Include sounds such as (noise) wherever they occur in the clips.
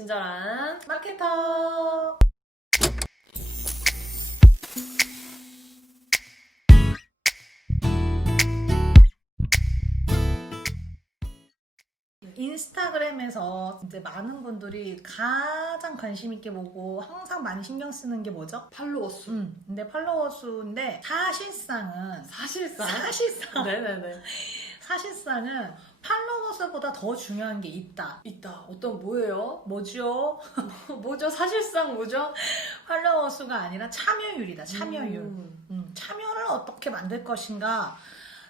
친절한 마케터. 인스타그램에서 이제 많은 분들이 가장 관심 있게 보고 항상 많이 신경 쓰는 게 뭐죠? 팔로워 수. 음, 근데 팔로워 수인데 사실상은 사실상. 사실상 네네네. 사실상은 팔로워 수보다 더 중요한 게 있다. 있다. 어떤 뭐예요? 뭐죠? (laughs) 뭐죠? 사실상 뭐죠? 팔로워 수가 아니라 참여율이다. 참여율. 음. 음, 참여를 어떻게 만들 것인가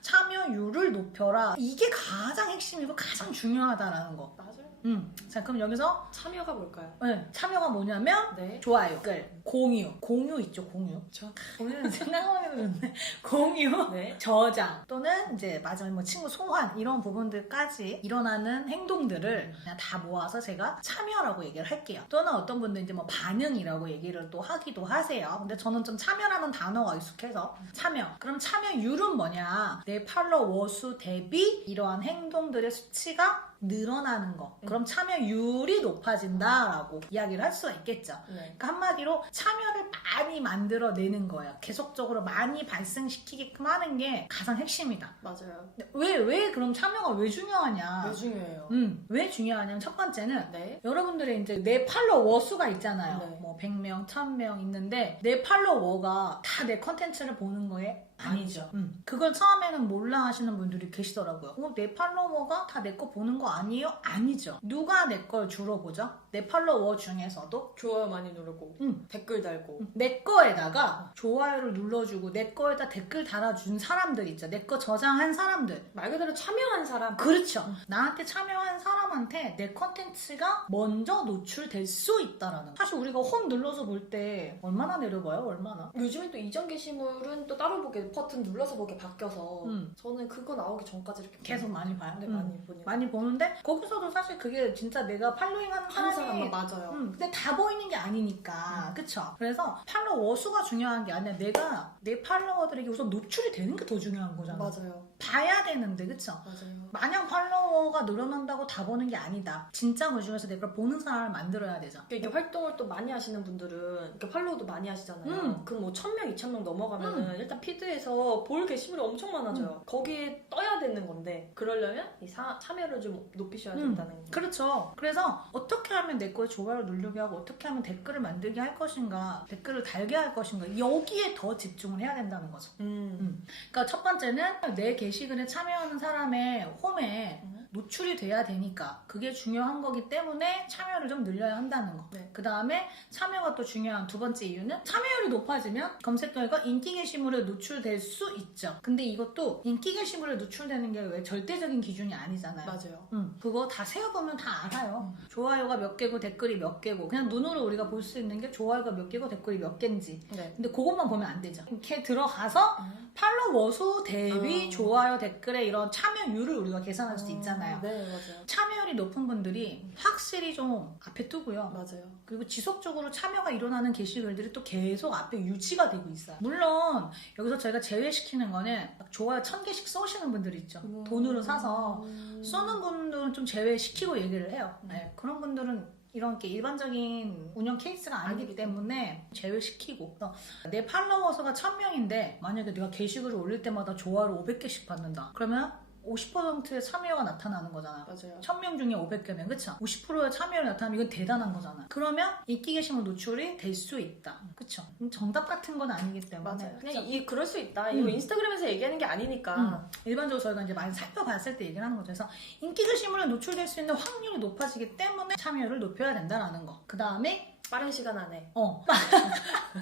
참여율을 높여라 이게 가장 핵심이고 가장 중요하다라는 거. 음, 자 그럼 여기서 참여가 뭘까요? 네, 참여가 뭐냐면 네. 좋아요, 댓글, 공유 공유 있죠 공유 저. (laughs) 공유는 생각만 해도 좋네 (laughs) 공유 네. 저장 또는 이제 마지막에 뭐 친구 소환 이런 부분들까지 일어나는 행동들을 그냥 다 모아서 제가 참여라고 얘기를 할게요. 또는 어떤 분들 이제 뭐 반응이라고 얘기를 또 하기도 하세요. 근데 저는 좀 참여라는 단어가 익숙해서 참여. 그럼 참여율은 뭐냐? 내 팔로워 수 대비 이러한 행동들의 수치가 늘어나는 거. 그럼 참여율이 높아진다라고 이야기를 할 수가 있겠죠. 네. 그러니까 한마디로 참여를 많이 만들어내는 거예요. 계속적으로 많이 발생시키게끔 하는 게 가장 핵심이다. 맞아요. 왜, 왜 그럼 참여가 왜 중요하냐? 왜 중요해요? 음, 왜 중요하냐면 첫 번째는 네. 여러분들의 이제 내 팔로워 수가 있잖아요. 네. 뭐 100명, 1000명 있는데 내 팔로워가 다 내 컨텐츠를 보는 거에 아니죠. 음. 그걸 처음에는 몰라 하시는 분들이 계시더라고요. 어, 내 팔로워가 다 내 거 보는 거 아니에요? 아니죠. 누가 내 걸 주로 보죠? 내 팔로워 중에서도 좋아요 많이 누르고 음. 댓글 달고 내 거에다가 좋아요를 눌러주고 내 거에다 댓글 달아준 사람들 있죠. 내 거 저장한 사람들. 말 그대로 참여한 사람. 그렇죠. 나한테 참여한 사람한테 내 컨텐츠가 먼저 노출될 수 있다라는 거. 사실 우리가 홈 눌러서 볼 때 얼마나 내려봐요? 얼마나? 요즘에 또 이전 게시물은 또 따로 보게 버튼 눌러서 보게 바뀌어서 음. 저는 그거 나오기 전까지 이렇게 계속 많이 봐요. 네, 음. 많이 보니 많이 보는데 거기서도 사실 그게 진짜 내가 팔로잉하는 한 사람이 사람만 맞아요. 음, 근데 다 보이는 게 아니니까 음. 그쵸? 그래서 팔로워 수가 중요한 게 아니라 내가 내 팔로워들에게 우선 노출이 되는 게 더 중요한 거잖아 맞아요. 봐야 되는데 그쵸? 맞아요. 마냥 팔로워가 늘어난다고 다 보는 게 아니다 진짜 그 중에서 내가 보는 사람을 만들어야 되죠 이렇게 활동을 또 많이 하시는 분들은 이렇게 팔로우도 많이 하시잖아요. 음. 그럼 뭐 1000명, 2000명 넘어가면은 일단 피드에 서 볼 게시물이 엄청 많아져요. 거기에 떠야 되는 건데 그러려면 이 사- 참여를 좀 높이셔야 음. 된다는 거. 그렇죠. 그래서 어떻게 하면 내 거에 좋아요 누르게 하고 어떻게 하면 댓글을 만들게 할 것인가, 댓글을 달게 할 것인가 여기에 더 집중을 해야 된다는 거죠. 음. 그러니까 첫 번째는 내 게시글에 참여하는 사람의 홈에 음. 노출이 돼야 되니까 그게 중요한 거기 때문에 참여를 좀 늘려야 한다는 거. 네. 그 다음에 참여가 또 중요한 두 번째 이유는 참여율이 높아지면 검색 결과 인기 게시물에 노출될 수 있죠. 근데 이것도 인기 게시물에 노출되는 게 왜 절대적인 기준이 아니잖아요. 맞아요. 음, 그거 다 세어보면 다 알아요. 음. 좋아요가 몇 개고 댓글이 몇 개고 그냥 눈으로 우리가 볼 수 있는 게 좋아요가 몇 개고 댓글이 몇 개인지 네. 근데 그것만 보면 안 되죠. 이렇게 들어가서 팔로워 수 대비 어. 좋아요 댓글의 이런 참여율을 우리가 계산할 수 있잖아요. 네, 맞아요. 참여율이 높은 분들이 확실히 좀 앞에 두고요. 맞아요. 그리고 지속적으로 참여가 일어나는 게시글들이 또 계속 앞에 유지가 되고 있어요. 물론 여기서 저희가 제외시키는 거는 막 좋아요 천 개씩 쏘시는 분들 있죠. 돈으로 사서 음. 쏘는 분들은 좀 제외시키고 얘기를 해요. 네, 그런 분들은 이런 게 일반적인 운영 케이스가 아니기 때문에 제외시키고 그래서 내 팔로워 수가 1000명인데 만약에 내가 게시글을 올릴 때마다 좋아요를 500개씩 받는다. 그러면 50%의 참여가 나타나는 거잖아. 맞아요. 1000명 중에 500개면 그쵸? 50%의 참여를 나타나면 이건 대단한 거잖아. 그러면 인기 게시물 노출이 될 수 있다. 그쵸? 음, 정답 같은 건 아니기 때문에 맞아요. 그쵸? 그냥 이 그럴 수 있다. 음. 이거 인스타그램에서 얘기하는 게 아니니까. 음, 일반적으로 저희가 이제 많이 살펴봤을 때 얘기를 하는 거죠. 그래서 인기 게시물에 노출될 수 있는 확률이 높아지기 때문에 참여를 높여야 된다라는 거. 그 다음에 빠른 시간 안에. 어 (laughs)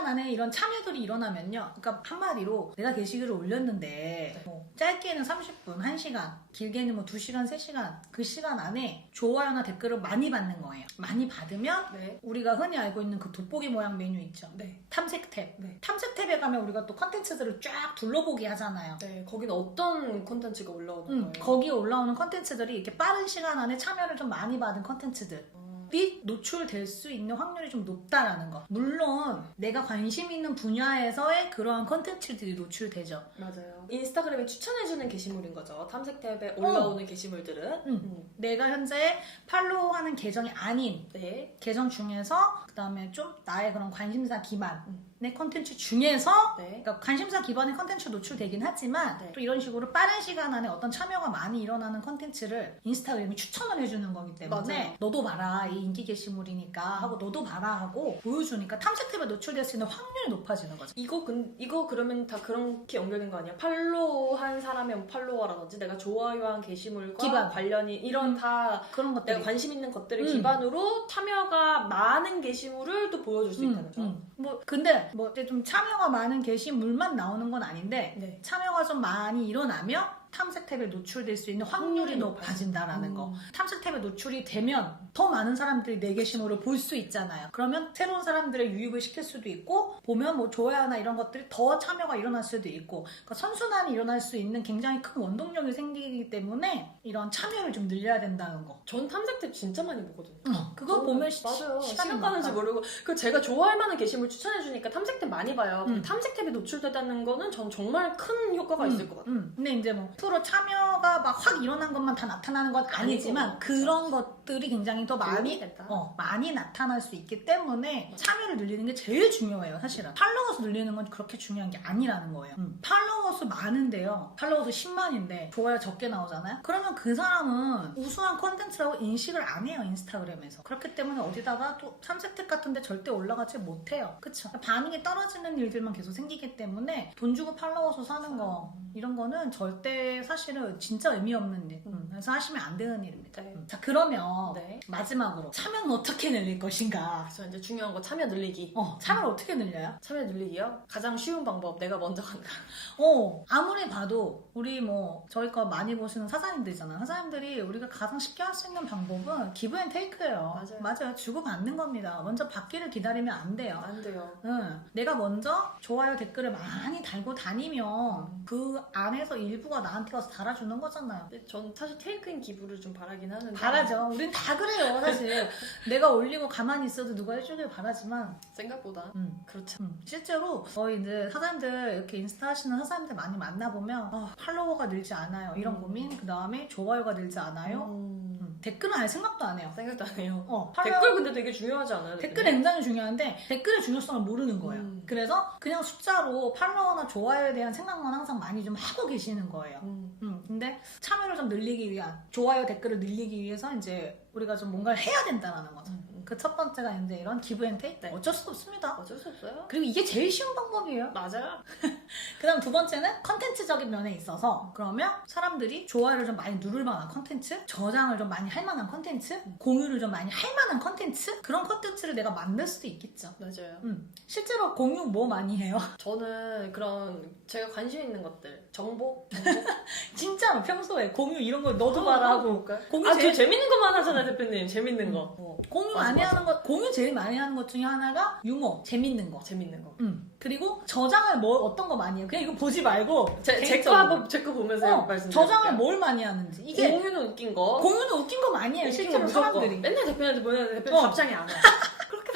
시간 안에 이런 참여들이 일어나면요. 그러니까 한마디로 내가 게시글을 올렸는데 뭐 짧게는 30분, 1시간, 길게는 뭐 2시간, 3시간 그 시간 안에 좋아요나 댓글을 많이 받는 거예요. 많이 받으면 네. 우리가 흔히 알고 있는 그 돋보기 모양 메뉴 있죠. 네. 탐색 탭. 네. 탐색 탭에 가면 우리가 또 컨텐츠들을 쫙 둘러보기 하잖아요. 네. 거기는 어떤 콘텐츠가 올라오는 음, 거예요? 거기에 올라오는 컨텐츠들이 이렇게 빠른 시간 안에 참여를 좀 많이 받은 컨텐츠들. 음. 이 노출될 수 있는 확률이 좀 높다라는 거. 물론 내가 관심 있는 분야에서의 그러한 컨텐츠들이 노출되죠. 맞아요. 인스타그램에 추천해주는 게시물인 거죠. 탐색 탭에 올라오는 게시물들은. 응. 음. 내가 현재 팔로우하는 계정이 아닌 네. 계정 중에서 그 다음에 좀 나의 그런 관심사 기반의 음. 컨텐츠 중에서 네. 그러니까 관심사 기반의 컨텐츠 노출되긴 하지만 네. 또 이런 식으로 빠른 시간 안에 어떤 참여가 많이 일어나는 컨텐츠를 인스타그램이 추천을 해주는 거기 때문에 맞아요. 너도 봐라 이 인기 게시물이니까 하고 너도 봐라 하고 보여주니까 탐색 탭에 노출될 수 있는 확률이 높아지는 거죠. 이거 근 이거 그러면 다 그렇게 연결된 거 아니야? 팔로우한 사람의 뭐 팔로워라든지 내가 좋아요한 게시물과 기반. 관련이 이런 다 그런 것들이 내가 관심 있는 것들을 음. 기반으로 참여가 많은 게시물을 또 보여줄 수 있다는 점. 음. 뭐 근데 뭐 좀 참여가 많은 게시물만 나오는 건 아닌데 네. 참여가 좀 많이 일어나면 탐색 탭에 노출될 수 있는 확률이 높아진다라는 거. 음. 탐색 탭에 노출이 되면 더 많은 사람들이 내 게시물을 볼수 있잖아요. 그러면 새로운 사람들의 유입을 시킬 수도 있고 보면 뭐 좋아요나 이런 것들이 더 참여가 일어날 수도 있고 그러니까 선순환이 일어날 수 있는 굉장히 큰 원동력이 생기기 때문에 이런 참여를 좀 늘려야 된다는 거. 전 탐색 탭 진짜 많이 보거든요. 어, 그거 저는 보면 시, 맞아요. 시간이 시간 가는지. 모르고 그 제가 좋아할 만한 게시물 추천해 주니까 탐색 탭 많이 봐요. 음. 탐색 탭이 노출되다는 거는 전 정말 큰 효과가 있을 것 같아요. 음. 근데 이제 뭐 프로 참여가 막 확 일어난 것만 다 나타나는 건 아니지만 아니고. 그런 것들이 굉장히 더 많이. 어, 많이 나타날 수 있기 때문에 참여를 늘리는 게 제일 중요해요, 사실은. 팔로워 수 늘리는 건 그렇게 중요한 게 아니라는 거예요. 음. 팔로워 수 많은데요. 팔로워 수 10만인데 좋아요 적게 나오잖아요. 그러면 그 사람은 우수한 콘텐츠라고 인식을 안 해요, 인스타그램에서. 그렇기 때문에 어디다가 또 삼색택 같은 데 절대 올라가지 못해요. 그쵸? 반응이 떨어지는 일들만 계속 생기기 때문에 돈 주고 팔로워 수 사는 거 이런 거는 절대 사실은 진짜 의미 없는 일. 음, 그래서 하시면 안 되는 일입니다. 네. 음. 자, 그러면 네. 마지막으로 참여는 어떻게 늘릴 것인가? 그래서 이제 중요한 거 참여 늘리기. 어, 참여를 어떻게 늘려요? 참여 늘리기요? 가장 쉬운 방법 내가 먼저 간다. (laughs) 어, 아무리 봐도 우리 뭐 저희 거 많이 보시는 사장님들 있잖아요. 사장님들이 우리가 가장 쉽게 할 수 있는 방법은 기브 앤 테이크예요. 맞아요. 주고 받는 겁니다. 먼저 받기를 기다리면 안 돼요. 안 돼요. 응, 내가 먼저 좋아요 댓글을 많이 달고 다니면 그 안에서 일부가 나한테 와서 달아주는 거잖아요. 근데 전 사실 테이크인 기부를 좀 바라긴 하는데. 바라죠. 우린 다 그래요, 사실. 내가 올리고 가만히 있어도 누가 해주길 바라지만, 생각보다 음, 그렇지. 음, 실제로 저희 이제 사장님들 이렇게 인스타 하시는 사장님들 많이 만나보면 아, 팔로워가 늘지 않아요. 이런 음. 고민. 그 다음에 좋아요가 늘지 않아요. 음, 음, 댓글은 아예 생각도 안 해요. 생각도 안 해요. 어, 팔로워- 댓글 근데 되게 중요하지 않아요? 댓글 굉장히 중요한데 댓글의 중요성을 모르는 거예요. 음. 그래서 그냥 숫자로 팔로워나 좋아요에 대한 생각만 항상 많이 좀 하고 계시는 거예요. 음. 음, 근데 참여를 좀 늘리기 위한 좋아요 댓글을 늘리기 위해서 이제 우리가 좀 뭔가를 해야 된다는 거죠. 음. 그 첫 번째가 이제 이런 앤 테이크. 네. 어쩔 수 없습니다. 어쩔 수 없어요. 그리고 이게 제일 쉬운 방법이에요. 맞아요. (laughs) 그 다음 두 번째는 컨텐츠적인 면에 있어서 그러면 사람들이 좋아요를 좀 많이 누를 만한 컨텐츠, 저장을 좀 많이 할 만한 컨텐츠, 공유를 좀 많이 할 만한 컨텐츠 그런 컨텐츠를 내가 만들 수도 있겠죠. 맞아요. 음, 실제로 공유 뭐 많이 해요? (laughs) 저는 그런 제가 관심 있는 것들 정보 정보 (laughs) 진짜로 평소에 공유 이런 거 너도 봐라 하고 볼까요? 공유 아, 저 제일 재밌는 것만 하잖아요, 대표님. 재밌는 거. 어, 공유 맞아, 많이 맞아. 하는 것, 공유 제일 많이 하는 것 중에 하나가 유머, 재밌는 거. 재밌는 거. 음. 그리고 저장을 뭐 어떤 거 많이 해요? 그냥 이거 보지 말고 제, 제거 개인적으로. 한번 제거 보면서 어, 말씀드릴게요. 저장을 뭘 많이 하는지 이게 공유는 웃긴 거. 공유는 웃긴 거 많이 해요. 실제로. 사람들이 맨날 대표님한테 보내는데 대표님 어. 답장이 안 와 (laughs)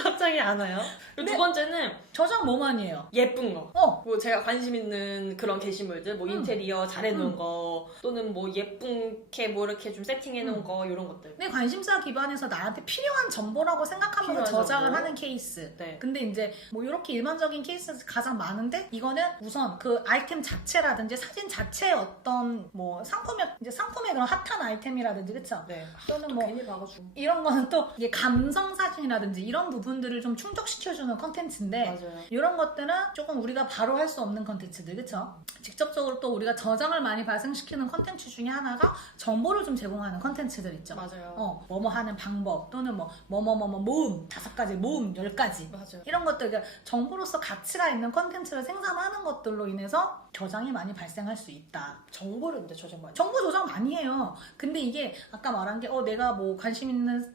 답장이 안 와요. 그리고 네. 두 번째는 저장 뭐 많이 해요? 예쁜 거. 어, 뭐 제가 관심 있는 그런 게시물들, 뭐 음. 인테리어 잘해놓은 음. 거, 또는 뭐 예쁜게 뭐 이렇게 좀 세팅해놓은 음. 거 이런 것들. 내 관심사 기반에서 나한테 필요한 정보라고 생각하면서 저장을 정보. 하는 케이스. 네. 근데 이제 뭐 이렇게 일반적인 케이스가 가장 많은데 이거는 우선 그 아이템 자체라든지 사진 자체의 어떤 뭐 상품의 이제 상품의 그런 핫한 아이템이라든지 그쵸? 네. 또는 또뭐 괜히 봐가지고. 이런 거는 또 이게 감성 사진이라든지 이런 부분 들을 좀 충족시켜주는 컨텐츠인데 맞아요. 이런 것들은 조금 우리가 바로 할 수 없는 컨텐츠들 그쵸? 직접적으로 또 우리가 저장을 많이 발생시키는 컨텐츠 중에 하나가 정보를 좀 제공하는 컨텐츠들 있죠. 맞아요. 어, 뭐뭐 하는 방법 또는 뭐 뭐뭐뭐뭐 모음 다섯 가지 모음 열 가지 맞아요. 이런 것들 그러니까 정보로서 가치가 있는 컨텐츠를 생산하는 것들로 인해서 저장이 많이 발생할 수 있다. 정보를 근데 저장 많이. 정보 저장 많이 해요. 근데 이게 아까 말한 게 어 내가 뭐 관심 있는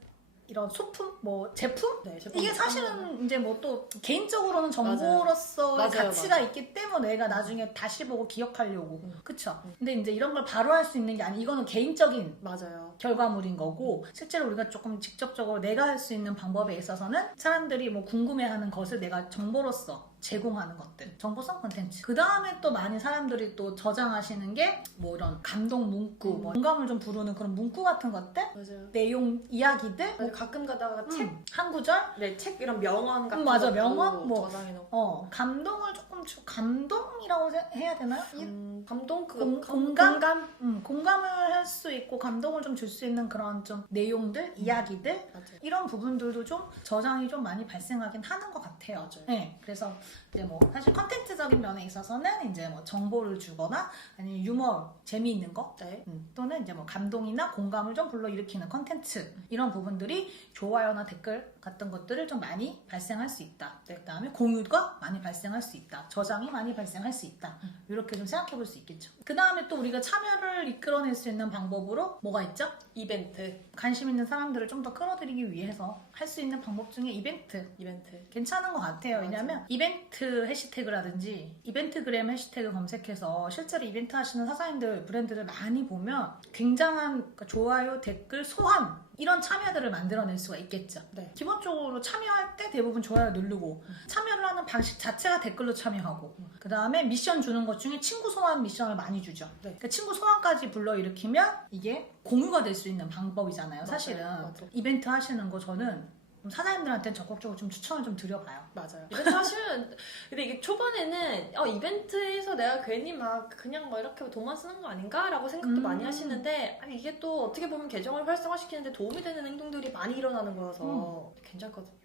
이런 소품, 뭐 제품 네, 제품 이게 사실은 이제 뭐 또 개인적으로는 정보로서 맞아요, 가치가 맞아요. 있기 때문에 내가 나중에 다시 보고 기억하려고 음. 그쵸? 음. 근데 이제 이런 걸 바로 할 수 있는 게 아니 이거는 개인적인 맞아요. 결과물인 거고 실제로 우리가 조금 직접적으로 내가 할 수 있는 방법에 있어서는 사람들이 뭐 궁금해하는 것을 내가 정보로서 제공하는 것들 정보성 콘텐츠. 그 다음에 또 많이 사람들이 또 저장하시는 게 뭐 이런 감동 문구 음. 뭐 공감을 좀 부르는 그런 문구 같은 것들? 맞아요. 내용 이야기들? 아니, 가끔 가다가 책, 음, 한 구절? 네, 책 이런 명언 같은 음, 맞아, 명언, 뭐. 저장해놓고. 어 감동을 조금 주 감동이라고 해- 해야 되나요? 이- 음, 감동 그 공- 감- 공감? 공감? 음, 공감을 할 수 있고 감동을 좀 줄 수 있는 그런 좀 내용들 이야기들 맞아요. 이런 부분들도 좀 저장이 좀 많이 발생하긴 하는 것 같아요. 맞아요. 네, 그래서 이제 뭐 사실 컨텐츠적인 면에 있어서는 이제 뭐 정보를 주거나 아니면 유머 재미있는 거 네. 음, 또는 이제 뭐 감동이나 공감을 좀 불러일으키는 컨텐츠 이런 부분들이 좋아요나 댓글 같은 것들을 좀 많이 발생할 수 있다. 네. 그다음에 공유가 많이 발생할 수 있다. 저장이 많이 발생할 수 있다. 이렇게 좀 생각해 볼 수 있겠죠. 그 다음에 또 우리가 참여를 이끌어낼 수 있는 방법으로 뭐가 있죠? 이벤트. 관심 있는 사람들을 좀 더 끌어들이기 위해서 할 수 있는 방법 중에 이벤트 이벤트. 괜찮은 것 같아요. 왜냐하면 이벤트 해시태그라든지 이벤트그램 해시태그 검색해서 실제로 이벤트 하시는 사장님들 브랜드를 많이 보면 굉장한 좋아요, 댓글, 소환 이런 참여들을 만들어낼 수가 있겠죠. 네. 기본적으로 참여할 때 대부분 좋아요 누르고 참여를 하는 방식 자체가 댓글로 참여하고 음. 그 다음에 미션 주는 것 중에 친구 소환 미션을 많이 주죠. 네. 그 친구 소환까지 불러일으키면 이게 공유가 될 수 있는 방법이잖아요. 맞아요. 사실은 맞아요. 이벤트 하시는 거 저는 좀 사장님들한테 적극적으로 좀 추천을 좀 드려봐요. 맞아요. 이벤트 하시면 근데 이게 초반에는 어, 이벤트에서 내가 괜히 막 그냥 막 이렇게 돈만 쓰는 거 아닌가라고 생각도 음. 많이 하시는데 아니, 이게 또 어떻게 보면 계정을 활성화시키는데 도움이 되는 행동들이 많이 일어나는 거여서 괜찮거든요.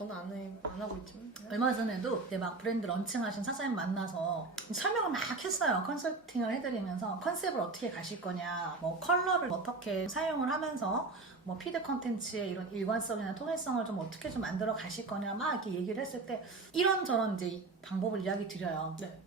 저는 안, 해, 안 하고 있지만 얼마 전에도 이제 막 브랜드 런칭하신 사장님 만나서 설명을 막 했어요. 컨설팅을 해드리면서 컨셉을 어떻게 가실 거냐, 뭐 컬러를 어떻게 사용을 하면서 뭐 피드 컨텐츠의 이런 일관성이나 통일성을 좀 어떻게 좀 만들어 가실 거냐 막 이렇게 얘기를 했을 때 이런저런 이제 이 방법을 이야기 드려요. 네.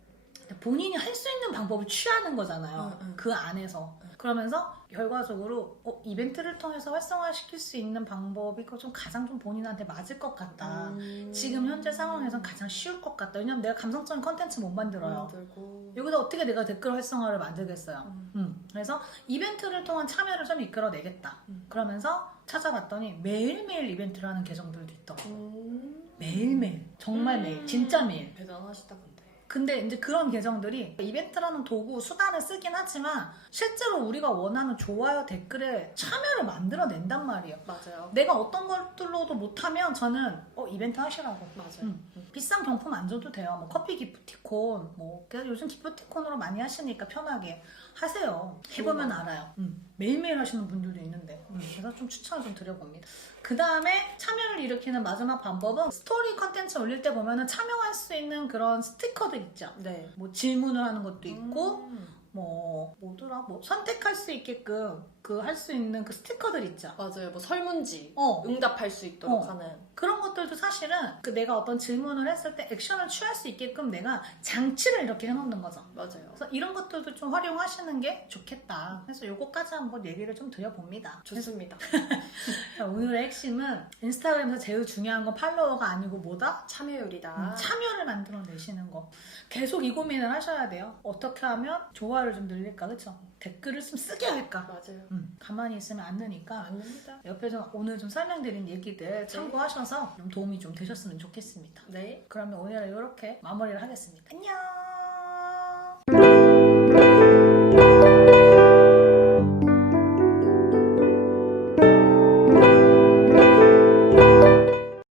본인이 할 수 있는 방법을 취하는 거잖아요. 응, 응. 그 안에서. 응. 그러면서 결과적으로 어, 이벤트를 통해서 활성화시킬 수 있는 방법이 그좀 가장 좀 본인한테 맞을 것 같다. 음. 지금 현재 상황에선 가장 쉬울 것 같다. 왜냐면 내가 감성적인 컨텐츠 못 만들어요. 만들고 여기다 어떻게 내가 댓글 활성화를 만들겠어요. 음. 음, 그래서 이벤트를 통한 참여를 좀 이끌어내겠다. 음. 그러면서 찾아봤더니 매일매일 이벤트를 하는 계정들도 있더라고요. 음. 매일매일. 정말 음. 매일. 진짜 매일. 대단하시다 근데 근데 이제 그런 계정들이 이벤트라는 도구, 수단을 쓰긴 하지만 실제로 우리가 원하는 좋아요, 댓글에 참여를 만들어낸단 말이에요. 맞아요. 내가 어떤 것들로도 못하면 저는 어, 이벤트 하시라고. 맞아요. 음. 비싼 경품 안 줘도 돼요. 뭐 커피 기프티콘, 뭐 그래서 요즘 기프티콘으로 많이 하시니까 편하게 하세요. 해보면 알아요. 음. 매일매일 하시는 분들도 있는데 음. 그래서 좀 추천을 좀 드려봅니다. 그 다음에 참여를 일으키는 마지막 방법은 스토리 컨텐츠 올릴 때 보면은 참여할 수 있는 그런 스티커들 있죠. 네. 뭐 질문을 하는 것도 있고 음. 뭐 뭐더라 뭐 선택할 수 있게끔 그 할 수 있는 그 스티커들 있죠. 맞아요. 뭐 설문지 어 응답할 수 있도록 어. 하는 그런 것들도 사실은 그 내가 어떤 질문을 했을 때 액션을 취할 수 있게끔 내가 장치를 이렇게 해놓는 거죠. 맞아요. 그래서 이런 것들도 좀 활용하시는 게 좋겠다. 그래서 요거까지 한번 얘기를 좀 드려봅니다. 좋습니다. (laughs) 오늘의 핵심은 인스타그램에서 제일 중요한 건 팔로워가 아니고 뭐다? 참여율이다. 음, 참여를 만들어내시는 거. 계속 이 고민을 하셔야 돼요. 어떻게 하면 좋아요를 좀 늘릴까, 그쵸? 댓글을 좀 쓰게 할까? 맞아요. 음, 가만히 있으면 안 느니까 아닙니다. 옆에 좀 오늘 좀 설명드린 얘기들 참고 하셔서 좀 도움이 좀 되셨으면 좋겠습니다. 네. 그러면 오늘은 이렇게 마무리를 하겠습니다. 안녕!